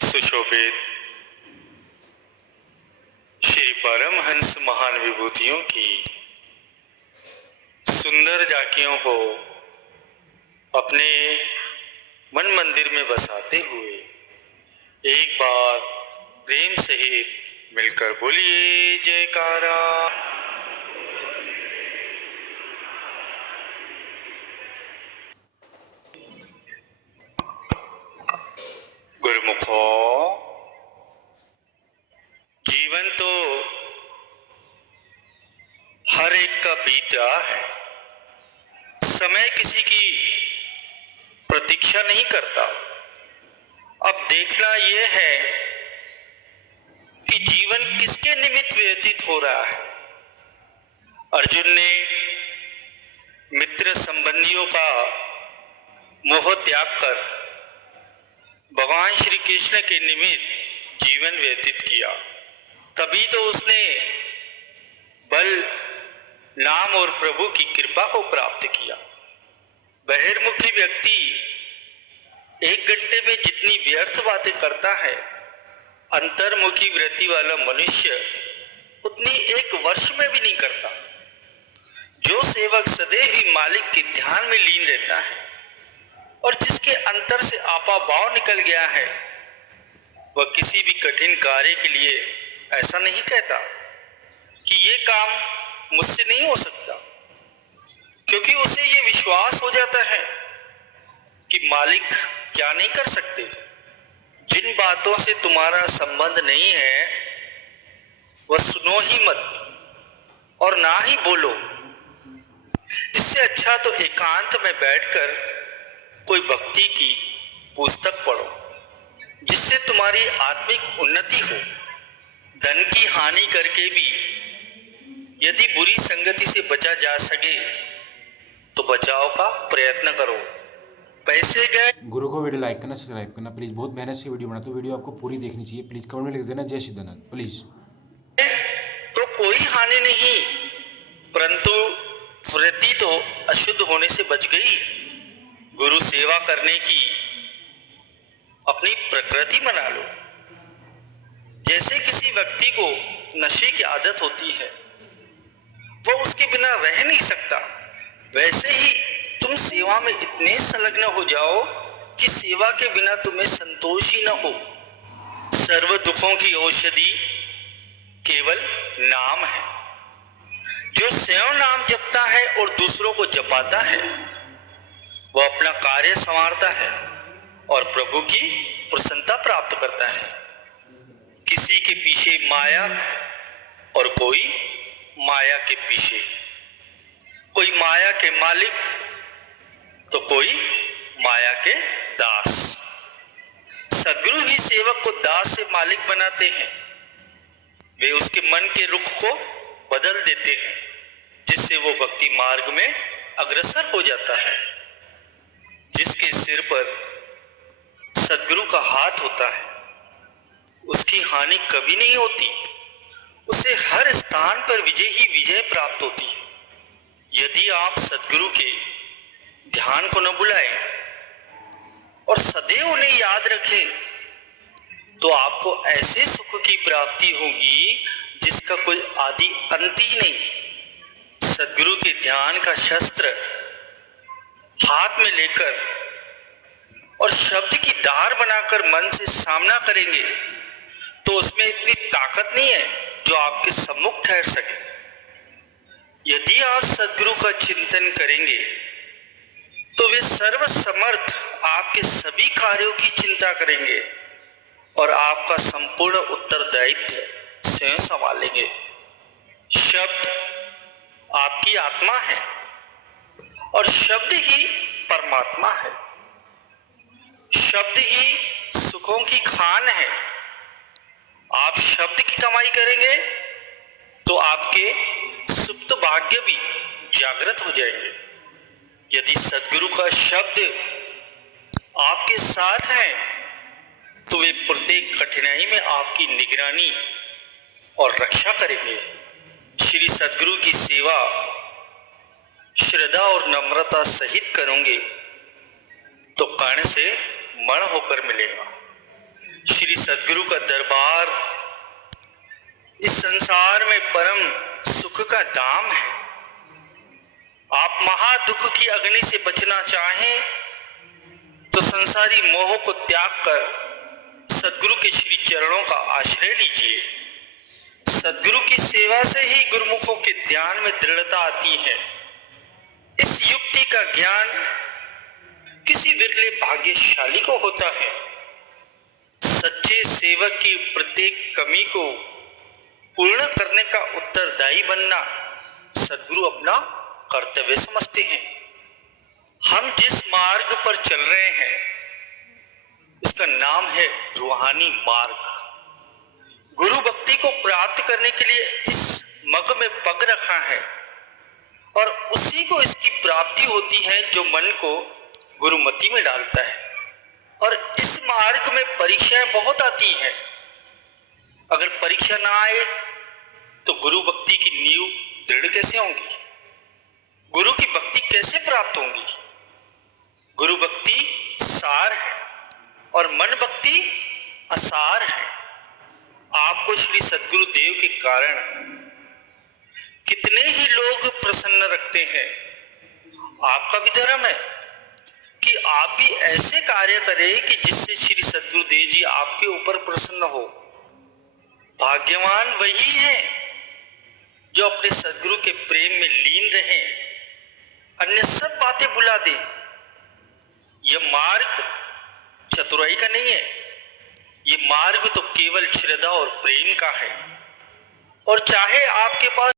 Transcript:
सुशोभित श्री परमहंस महान विभूतियों की सुंदर झांकियों को अपने मन मंदिर में बसाते हुए एक बार प्रेम सहित मिलकर बोलिए जयकारा। गुरुमुखों, जीवन तो हर एक का बीत रहा है। समय किसी की प्रतीक्षा नहीं करता। अब देखना यह है कि जीवन किसके निमित्त व्यतीत हो रहा है। अर्जुन ने मित्र संबंधियों का मोह त्याग कर भगवान श्री कृष्ण के निमित्त जीवन व्यतीत किया, तभी तो उसने बल, नाम और प्रभु की कृपा को प्राप्त किया। बहिर्मुखी व्यक्ति एक घंटे में जितनी व्यर्थ बातें करता है, अंतर्मुखी वृत्ति वाला मनुष्य उतनी एक वर्ष में भी नहीं करता। जो सेवक सदैव ही मालिक के ध्यान में लीन रहता है और जिसके अंतर से आपा भाव निकल गया है, वह किसी भी कठिन कार्य के लिए ऐसा नहीं कहता कि ये काम मुझसे नहीं हो सकता, क्योंकि उसे ये विश्वास हो जाता है कि मालिक क्या नहीं कर सकते। जिन बातों से तुम्हारा संबंध नहीं है वह सुनो ही मत और ना ही बोलो। इससे अच्छा तो एकांत में बैठकर कोई भक्ति की पुस्तक पढ़ो, जिससे तुम्हारी आत्मिक उन्नति हो। धन की हानि करके भी यदि बुरी संगति से बचा जा सके तो बचाव का प्रयत्न करो। पैसे गए। गुरु को वीडियो लाइक करना, सब्सक्राइब करना प्लीज़। बहुत मेहनत से वीडियो बनाते हो, वीडियो आपको पूरी देखनी चाहिए। प्लीज़ कमेंट में लिख देना जय सिद्धनाथ प्लीज़। तो कोई हानि नहीं, परंतु वृत्ति तो अशुद्ध होने से बच गई। गुरु सेवा करने की अपनी प्रकृति बना लो। जैसे किसी व्यक्ति को नशे की आदत होती है, वह उसके बिना रह नहीं सकता, वैसे ही तुम सेवा में इतने संलग्न हो जाओ कि सेवा के बिना तुम्हें संतोष ही न हो। सर्व दुखों की औषधि केवल नाम है। जो स्वयं नाम जपता है और दूसरों को जपाता है, वह अपना कार्य संवारता है और प्रभु की प्रसन्नता प्राप्त करता है। किसी के पीछे माया और कोई माया के पीछे, कोई माया के मालिक तो कोई माया के दास। सद्गुरु ही सेवक को दास से मालिक बनाते हैं। वे उसके मन के रुख को बदल देते हैं, जिससे वो भक्ति मार्ग में अग्रसर हो जाता है। जिसके सिर पर सद्गुरु का हाथ होता है, उसकी हानि कभी नहीं होती। उसे हर स्थान पर विजय ही विजय प्राप्त होती है। यदि आप सद्गुरु के ध्यान को न बुलाएं और सदैव उन्हें याद रखें, तो आपको ऐसे सुख की प्राप्ति होगी जिसका कोई आदि अंत ही नहीं। सद्गुरु के ध्यान का शस्त्र हाथ में लेकर और शब्द की धार बनाकर मन से सामना करेंगे तो उसमें इतनी ताकत नहीं है जो आपके सम्मुख ठहर सके। यदि आप सद्गुरु का चिंतन करेंगे तो वे सर्व समर्थ आपके सभी कार्यों की चिंता करेंगे और आपका संपूर्ण उत्तरदायित्व स्वयं संभालेंगे। शब्द आपकी आत्मा है और शब्द ही परमात्मा है। शब्द ही सुखों की खान है। आप शब्द की कमाई करेंगे तो आपके सुप्त भाग्य भी जागृत हो जाएंगे। यदि सद्गुरु का शब्द आपके साथ है तो वे प्रत्येक कठिनाई में आपकी निगरानी और रक्षा करेंगे। श्री सद्गुरु की सेवा श्रद्धा और नम्रता सहित करोगे तो कर्ण से मण होकर मिलेगा। श्री सद्गुरु का दरबार इस संसार में परम सुख का धाम है। आप महादुख की अग्नि से बचना चाहें तो संसारी मोह को त्याग कर सद्गुरु के श्री चरणों का आश्रय लीजिए। सद्गुरु की सेवा से ही गुरुमुखों के ध्यान में दृढ़ता आती है। इस युक्ति का ज्ञान किसी विरले भाग्यशाली को होता है। सच्चे सेवक की प्रत्येक कमी को पूर्ण करने का उत्तरदायी बनना सद्गुरु अपना कर्तव्य समझते हैं। हम जिस मार्ग पर चल रहे हैं इसका नाम है रूहानी मार्ग। गुरु भक्ति को प्राप्त करने के लिए इस मग में पग रखा है और उसी को इसकी प्राप्ति होती है जो मन को गुरुमति में डालता है। और इस मार्ग में परीक्षाएं बहुत आती हैं। अगर परीक्षा ना आए तो गुरु भक्ति की नींव दृढ़ कैसे होंगी? गुरु की भक्ति कैसे प्राप्त होंगी? गुरु भक्ति सार है और मन भक्ति असार है। आपको श्री सद्गुरु देव के कारण कितने ही लोग प्रसन्न रखते हैं। आपका भी धर्म है कि आप भी ऐसे कार्य करें कि जिससे श्री सद्गुरु देव जी आपके ऊपर प्रसन्न हो। भाग्यवान वही है जो अपने सद्गुरु के प्रेम में लीन रहे, अन्य सब बातें भुला दे। यह मार्ग चतुराई का नहीं है, ये मार्ग तो केवल श्रद्धा और प्रेम का है। और चाहे आपके पास